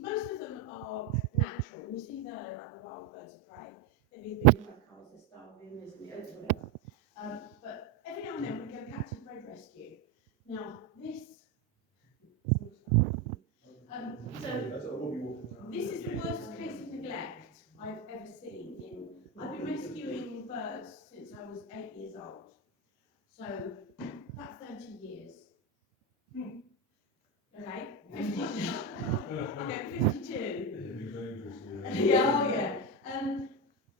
most of them are natural. You see like the wild birds of prey, they've either been by cars, they're starving, there's whatever. But every now and then we go captive bred rescue. Now this, this is the worst case of neglect I've ever seen. I've been rescuing birds since I was 8 years old, so that's 30 years. Okay, 50, okay, 52. Yeah, oh yeah.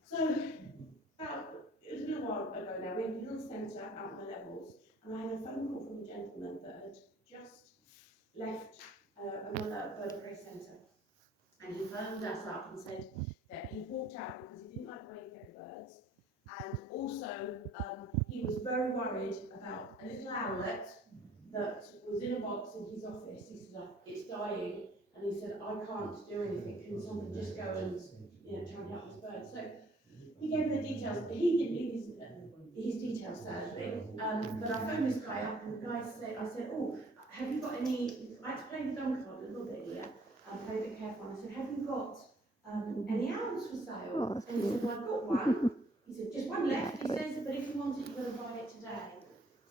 So it was a little while ago now. We had a little centre out on the levels, and I had a phone call from a gentleman that had just left another bird of prey centre, and he phoned us up and said that he walked out because he didn't like the way he kept the birds, and also he was very worried about a little owlet that was in a box in his office. He said, it's dying, and he said, I can't do anything, can someone just go and try and help this bird? So he gave me the details, but he didn't leave his details, sadly. But I phoned this guy up, and the guy said, I said, oh, have you got any, I had to play the dumb card a little bit here, play a bit careful, and I said, have you got any owls for sale? Oh, and he said, well, I've got one. He said, just one left. He says, but if you want it, you've got to buy it today.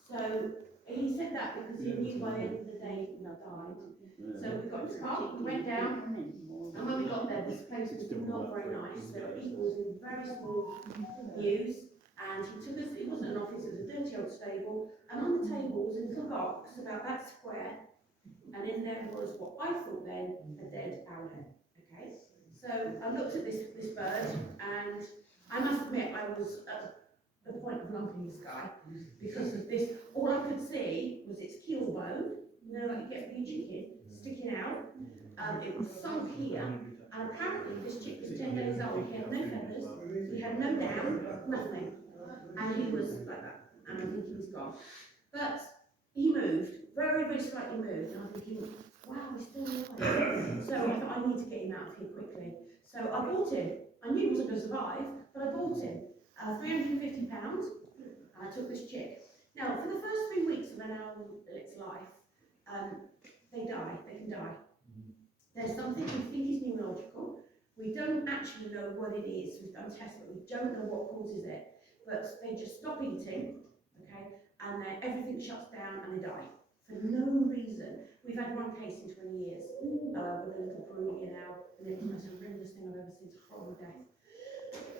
So he said that because he knew by the end of the day he died. So we got his car, we went down, and when we got there, this place was not very nice. There were people in very small pews, and he took us, it wasn't an office, it was a dirty old stable, and on the table was a little box about that square, and in there was what I thought then a dead owlet. Okay, so I looked at this bird, and I must admit I was at the point of lumping this guy because of this. All I could see was its keel bone, like you get blue chicken, sticking out. It was sunk here, and apparently this chick was 10 days old. He had no feathers, he had no down, nothing, and he was like that. And I'm thinking he's gone, but he moved, very, very slightly moved, and I'm thinking, wow, he's still alive. So I thought I need to get him out of here quickly. So I bought him. I knew he wasn't going to survive, but I bought him. £350, and I took this chick. Now, for the first 3 weeks of an owlet's life, they can die. There's something we think is neurological. We don't actually know what it is. We've done tests, but we don't know what causes it. But they just stop eating, okay, and then everything shuts down and they die for no reason. We've had one case in 20 years with a little Peruvian owl, and it was the most horrendous thing I've ever seen. It's a horrible death.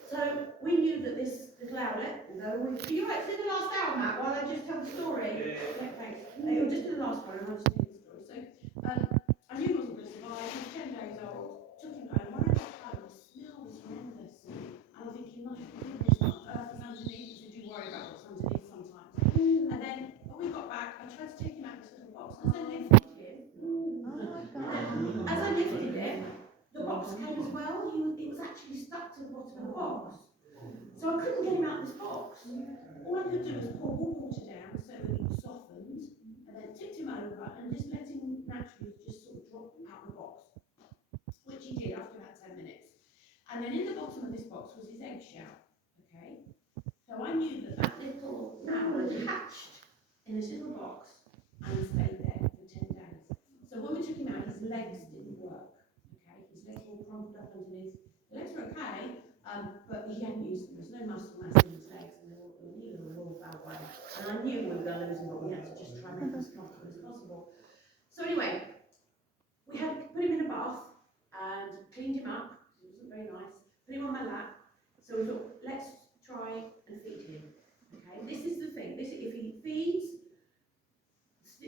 So we knew that this little owlet, although we... You like to do the last hour, Matt, while I just tell the story? Yeah, thanks. You'll just do the last one and I'll just tell you the story. So I knew he wasn't going to survive. He was 10 days old. Took him home. When I got home, the smell was horrendous. And I'm thinking, my goodness, what on earth is underneath? Because you do worry about what's underneath sometimes. And then when we got back, I tried to take him out of this little box. As I lifted him, as I lifted it, the box came as well. It was actually stuck to the bottom of the box. So I couldn't get him out of this box. All I could do was pour warm water down so that he softened, and then tipped him over and just let him naturally just sort of drop out of the box, which he did after about 10 minutes. And then in the bottom of this box was his eggshell. Okay, so I knew that that little owl had hatched in this little box and stayed there for 10 days. So when we took him out, his legs didn't work. Okay, his legs were crumpled up underneath. The legs were okay, but he hadn't used them. There's no muscle mass in his legs, and they were all that way. And I knew we were going to lose him, but we had to just try and make him as comfortable as possible. So anyway, we had put him in a bath and cleaned him up. It wasn't very nice. Put him on my lap. So we thought, let's try and feed him. Okay, this is the thing. If he feeds,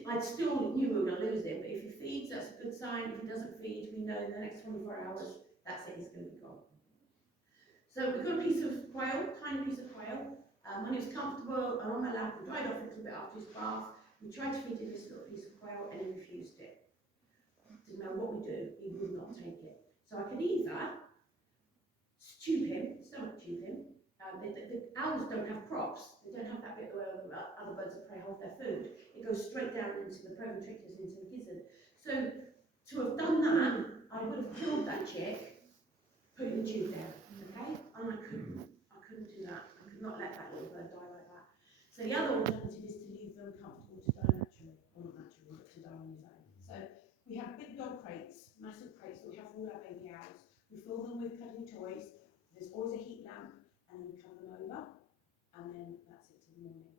I still knew we were going to lose him, but if he feeds, that's a good sign. If he doesn't feed, we know in the next 24 hours, that's it, he's going to be gone. So we got a piece of quail, tiny piece of quail. When he was comfortable and on my lap, we dried off a little bit after his bath. We tried to feed him this little piece of quail, and he refused it. Didn't know what we do, he would not take it. So I could either tube him, stomach tube him. The owls don't have crops. They don't have that bit where other birds of prey hold their food. It goes straight down into the proventriculus, into the gizzard. So to have done that, I would have killed that chick, putting the tube down, okay? And I couldn't do that. I could not let that little bird die like that. So the other alternative is to leave them comfortable to die naturally, or not naturally, but to die on his own. So we have big dog our baby owls. We fill them with cuddly toys. There's always a heat lamp, and then we cover them over, and then that's it till the morning.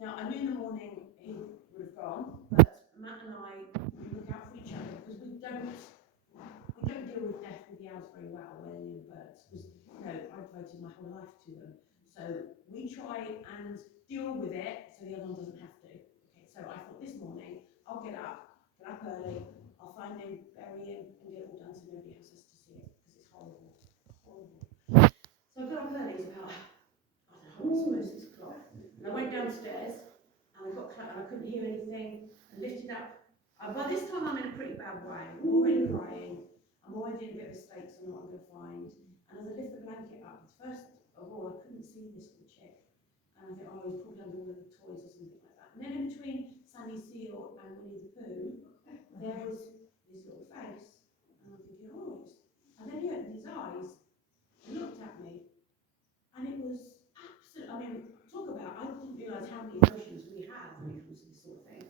Now, I knew in the morning he would have gone, but Matt and I look out for each other because we don't deal with death with the owls very well when they're near birds, because I've devoted my whole life to them. So we try and deal with it so the other one doesn't have to. Okay, so I thought this morning I'll get up early, I'll find him, bury him, and get it all done so nobody else has to see it, because it's horrible, horrible. So I got up early, it's about, I don't know, almost 6 o'clock, and I went downstairs, and I couldn't hear anything, and lifted up. By this time I'm in a pretty bad way, I'm already crying, I'm already in a bit of a state, so I know what I'm going to find. And as I lift the blanket up, first of all, I couldn't see this little chick, and I think, oh, he's probably under one of the toys or something like that. And then in between Sandy Seal and Winnie the Pooh, there was this little face, and I'm thinking, oh, and then he opened his eyes and looked at me, and it was absolute. I mean, talk about, I didn't realise how many emotions we have when it comes to this sort of thing.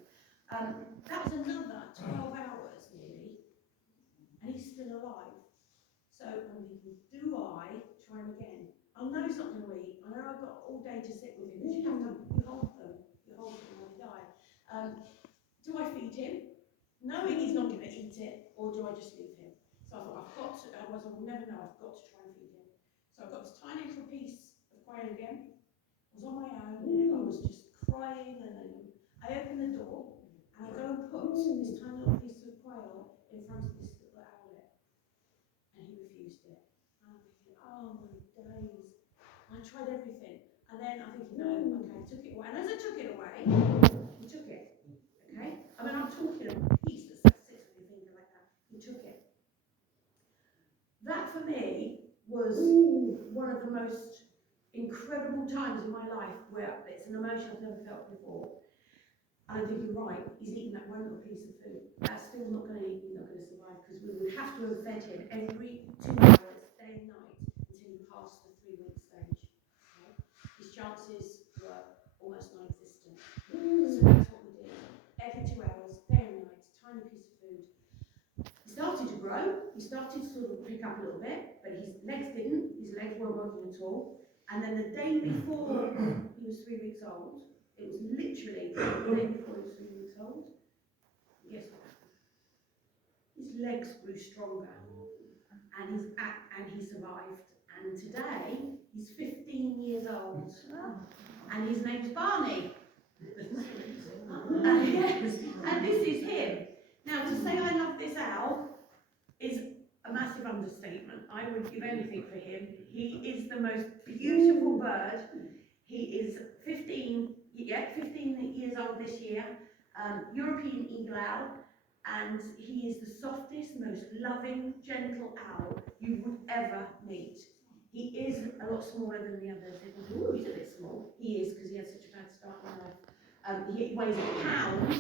That was another 12 hours nearly, and he's still alive. So I'm thinking, do I try him again? I know he's not going to eat. I know I've got all day to sit with him, because you hold them when they die. Do I feed him, knowing he's not going to eat it, or do I just leave him? So I thought, I've got to, otherwise I will never know, I've got to try and feed him. So I've got this tiny little piece of quail again. I was on my own, and I was just crying, and then I open the door, and I go and put this tiny little piece of quail in front of this little owlet, and he refused it. And I'm thinking, oh my days. I tried everything, and then I'm thinking, no, okay, I took it away. And as I took it away, he took it. Okay? I mean, I'm talking a piece that sits on your finger like that. He took it. That for me was one of the most incredible times in my life where it's an emotion I've never felt before. And I'm thinking, right, he's eating that one little piece of food. That's still not going to eat, he's not going to survive, because we would have to have fed him every 2 hours, day and night, until he passed the 3-week stage. Okay? His chances were almost non-existent. So that's what we did. Every 2 hours, day and night, tiny piece of food. He started to grow, he started to sort of pick up a little bit, but his legs didn't, his legs weren't working at all. And then the day before he was 3 weeks old, it was literally the day before he was 3 weeks old, guess what happened? His legs grew stronger, and he survived. And today, he's 15 years old, and his name's Barney. Yes, and this is him. Now, to say I love this owl is a massive understatement. I would give anything for him. He is the most beautiful bird. He is 15 years old this year, European eagle owl, and he is the softest, most loving, gentle owl you would ever meet. He is a lot smaller than the others. Ooh, he's a bit small. He is, because he had such a bad start in life. He weighs a pound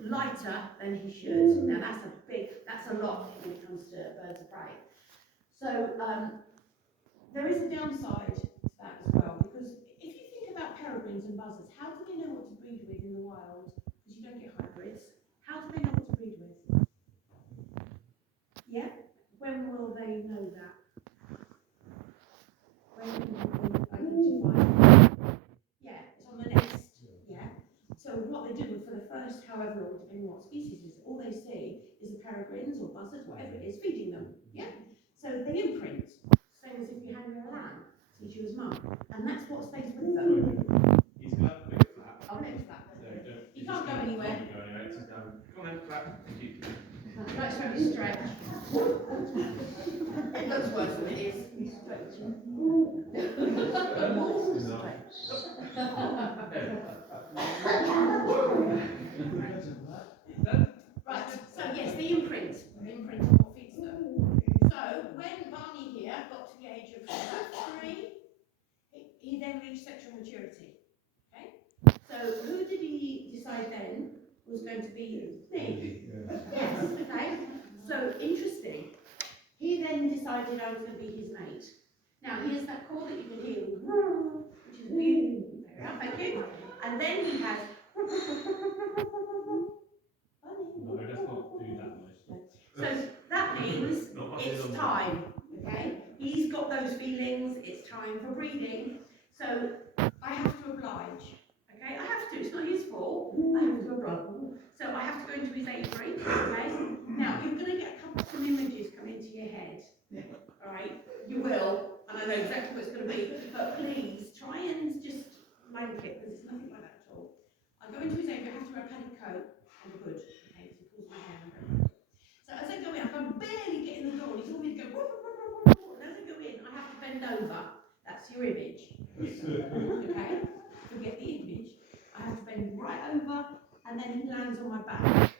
lighter than he should. Now that's a lot when it comes to birds of prey. So there is a downside to that as well, because if you think about peregrines and buzzards, how do they know what to breed with in the wild? Because you don't get hybrids. How do they know what to breed with? Yeah? When will they know that? When will they identify? Yeah, it's on the nest. Yeah. So what they do for the first, however long, depending on what species it is, all they see is the peregrines or buzzards, whatever it is, feeding them. Yeah. So they imprint, same as if you hand her a lamb, teach you as mum, and that's what stays with them. He's got a big flap. Oh, next flap. So You can't go anywhere. Go anywhere. Just go on then, flap. Thank you. Let's try to stretch. It looks worse than it is. Right, so yes, the imprint is what feeds them. So when Barney here got to the age of about 3, he then reached sexual maturity. Okay? So who did he decide then was going to be me? Yes, okay. So interesting. He then decided I was going to be his mate. Now here's that call that you can hear, which is beautiful. Thank you. And then he has. No, let's not do that noise. So that means Not much is it's on time, okay? He's got those feelings, it's time for breeding. So I have to oblige, okay? I have to, it's not his fault, I have to oblige. So I have to go into his aviary, okay? Now, you're going to get some images come into your head, all right? You will, and I know exactly what it's going to be, but please try and just blank it, because it's nothing like that at all. I go into his aviary, I have to wear a padded coat and a hood, okay, so he pulls my hair and so as I go in, I can barely get in the door, and he's always going, whoop, whoop, whoop, whoop, whoop, and as I go in, I have to bend over. That's your image, okay? Forget the image. I have to bend right over, and then he lands on my back,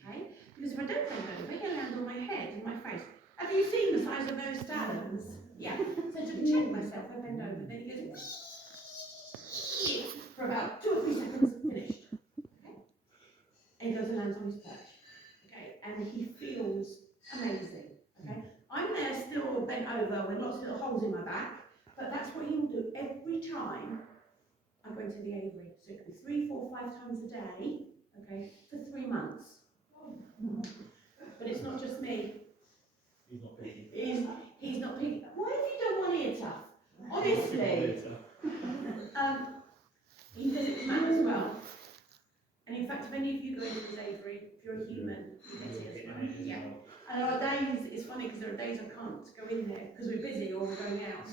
okay? Because if I don't bend over, he'll land on my head and my face. Have you seen the size of those talons? Yeah. So to protect myself, I bend over, then he goes, for about 2 or 3 seconds, finished, okay? And he goes and lands on his perch. Okay, and he feels amazing. Okay, I'm there still bent over with lots of little holes in my back, but that's what he will do every time I go into the aviary. So it can be 3, 4, 5 times a day. Okay, for 3 months. But it's not just me. He's not picky. He's not picky. Why have you done one ear tough? Honestly, he does it with Matt as well. And in fact, if any of you go into his aviary, if you're a human, you get it as well. Yeah. And our days, it's funny because there are days I can't go in there because we're busy or we're going out.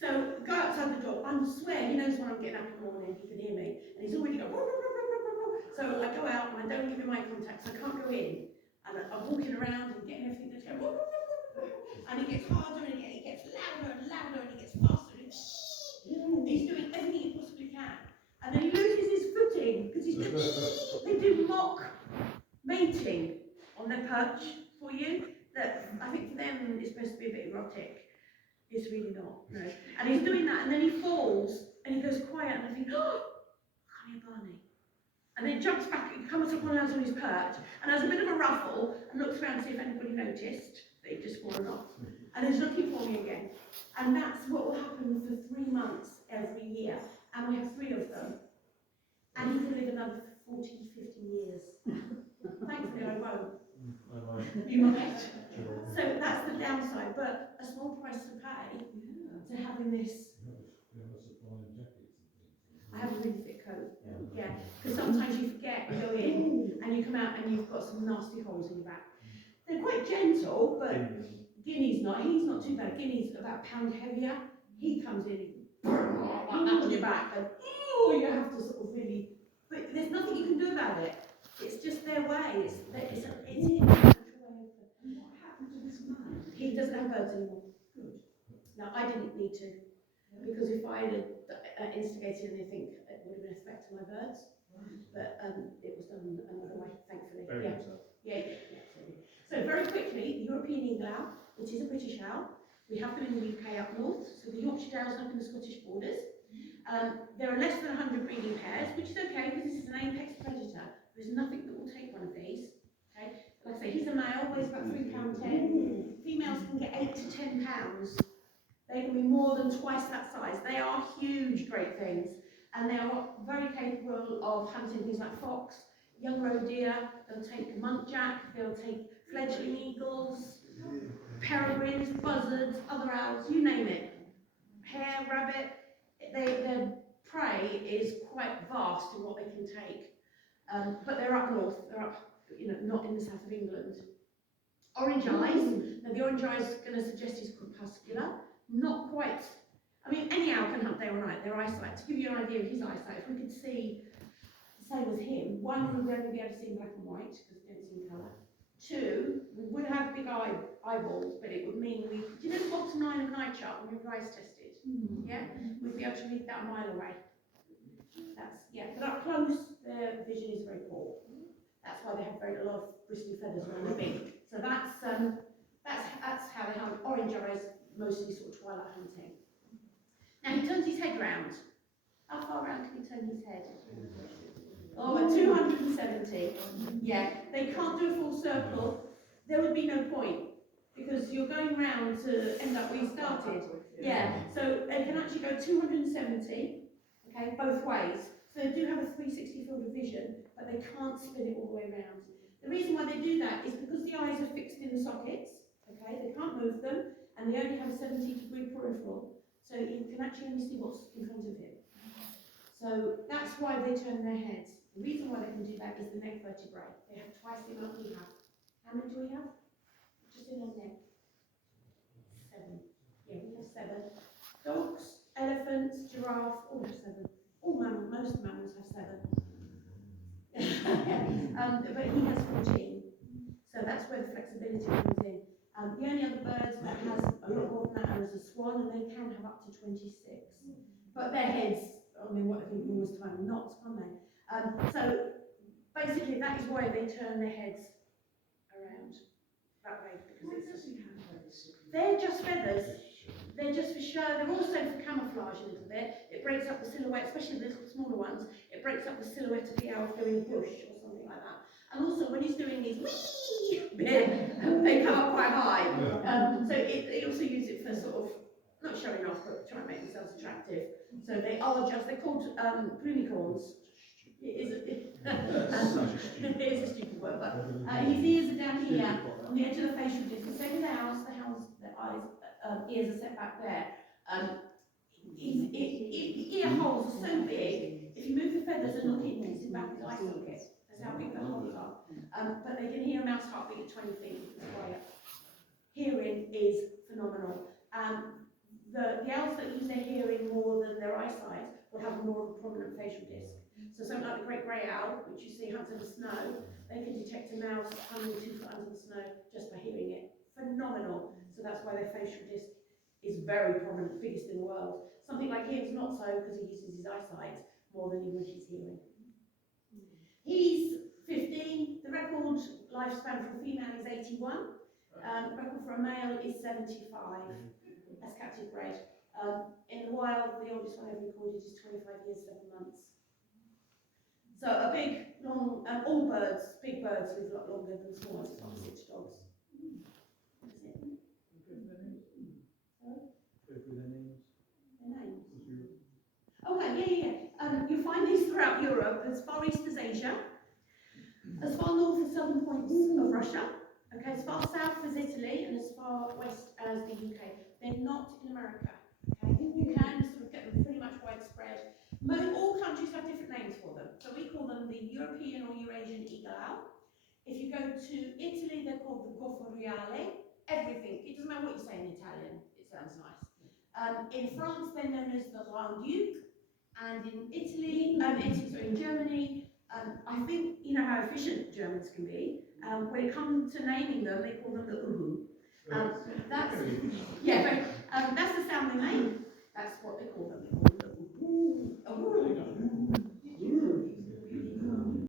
So go outside the door. I swear he knows when I'm getting up in the morning. He can hear me, and he's already going. So I go out and I don't give him eye contact, so I can't go in. And I'm walking around and getting everything that's going. And it gets harder and it gets louder and louder and it gets faster. And he's doing everything he possibly can. And then he loses his footing because he's doing. They do mock mating on their perch for you. That I think for them is supposed to be a bit erotic. It's really not, no. And he's doing that, and then he falls, and he goes quiet, and I think, oh, honey bunny. And then he jumps back, he comes up and lands on his perch, and has a bit of a ruffle, and looks around to see if anybody noticed that he'd just fallen off. And he's looking for me again. And that's what will happen for 3 months every year. And we have 3 of them. And he can live another 40, 50 years. Thankfully, I won't. You might. So that's the downside, but a small price to pay to having this. I have a really thick coat. Yeah, because sometimes you forget, you go in and you come out and you've got some nasty holes in your back. They're quite gentle, but Guinea's not. He's not too bad. Guinea's about a pound heavier. He comes in like that on your back, and you have to sort of really. But there's nothing you can do about it. It's just their way. It's his natural way. What happened to this man? He doesn't have birds anymore. Good. Now I didn't need to, because if I had instigated anything, it would have been a threat to my birds. But it was done another way, thankfully. Yeah, absolutely. So very quickly, the European eagle owl, which is a British owl. We have them in the UK up north, so the Yorkshire Dales up in the Scottish borders. There are less than 100 breeding pairs, which is okay because this is an apex predator. There's nothing that will take one of these. Okay, like I say, he's a male, weighs about £3.10. Females can get 8 to 10 pounds. They can be more than twice that size. They are huge, great things, and they are very capable of hunting things like fox, young roe deer. They'll take muntjac. They'll take fledgling eagles, peregrines, buzzards, other owls, you name it. Hare, rabbit. Their prey is quite vast in what they can take. But they're up north. They're up, not in the south of England. Orange eyes. Now the orange eyes is going to suggest he's crepuscular. Not quite. I mean, any owl can hunt day or night. Their eyesight. To give you an idea of his eyesight, if we could see the same as him, 1, we would only be able to see in black and white because we don't see in colour. 2, we would have big eyeballs, but it would mean do you know the bottom line of an eye chart when your eyes tested? Yeah, we'd be able to read that a mile away. But up close, their vision is very poor. That's why they have a lot of bristly feathers around their beak. So that's how they hunt. Orange eyes, mostly sort of twilight hunting. Now he turns his head round. How far round can he turn his head? Oh, at 270. Yeah, they can't do a full circle. There would be no point because you're going round to end up where you started. Yeah, so they can actually go 270, okay, both ways. So they do have a 360 field of vision, but they can't spin it all the way around. The reason why they do that is because the eyes are fixed in the sockets, okay, they can't move them, and they only have a 70-degree peripheral, so you can actually only see what's in front of him. So that's why they turn their heads. The reason why they can do that is the neck vertebrae. They have twice the amount we have. How many do we have? Just in our neck. 7. Yeah, we have 7. Dogs, elephants, giraffe, all have 7. All mammals, most mammals have 7. But he has 14. So that's where the flexibility comes in. The only other birds that has a lot more than that are a swan, and they can have up to 26. But their heads, I mean, what I think always time knots, can't they? So basically, that is why they turn their heads around that way, because they're just feathers. They're just for show. They're also for camouflage a little bit. It breaks up the silhouette, especially the little smaller ones. It breaks up the silhouette of the owl if they're in a bush or something like that. And also, when he's doing his wee bit, they come up quite high. So they also use it for sort of, not showing off, but trying to make themselves attractive. So they are just, they're called plumicorns. It is a stupid word, but his ears are down here on the edge of the facial disc. The same with the owls, the eyes, ears are set back there. The ear holes are so big, if you move the feathers and look in, it's in back of the eye socket. That's how big the holes are. But they can hear a mouse heartbeat at 20 feet. Hearing is phenomenal. The owls that use their hearing more than their eyesight will have more of a prominent facial disc. So something like the great grey owl, which you see hunts in the snow, they can detect a mouse hanging 2 foot under the snow just by hearing it. Phenomenal. So that's why their facial disc is very prominent, biggest in the world. Something like him's not so because he uses his eyesight more than he would his hearing. He's 15. The record lifespan for a female is 81. Record for a male is 75. That's captive bred. In the wild, the oldest one ever recorded is 25 years, 7 months. So a big, long, all birds, big birds live a lot longer than small ones, it's like 6 dogs. That's it. Their names. Okay, yeah. You'll find these throughout Europe, as far east as Asia, as far north as southern points of Russia, okay, as far south as Italy, and as far west as the UK. They're not in America. Okay, you can sort of get them pretty much widespread. All countries have different names for them. So we call them the European or Eurasian eagle owl. If you go to Italy, they're called the goffo reale. Everything. It doesn't matter what you say in Italian. It sounds nice. In France, they're known as the rendu. And in Italy, in Germany, I think you know how efficient Germans can be. When it comes to naming them, they call them the uhu. That's yeah, very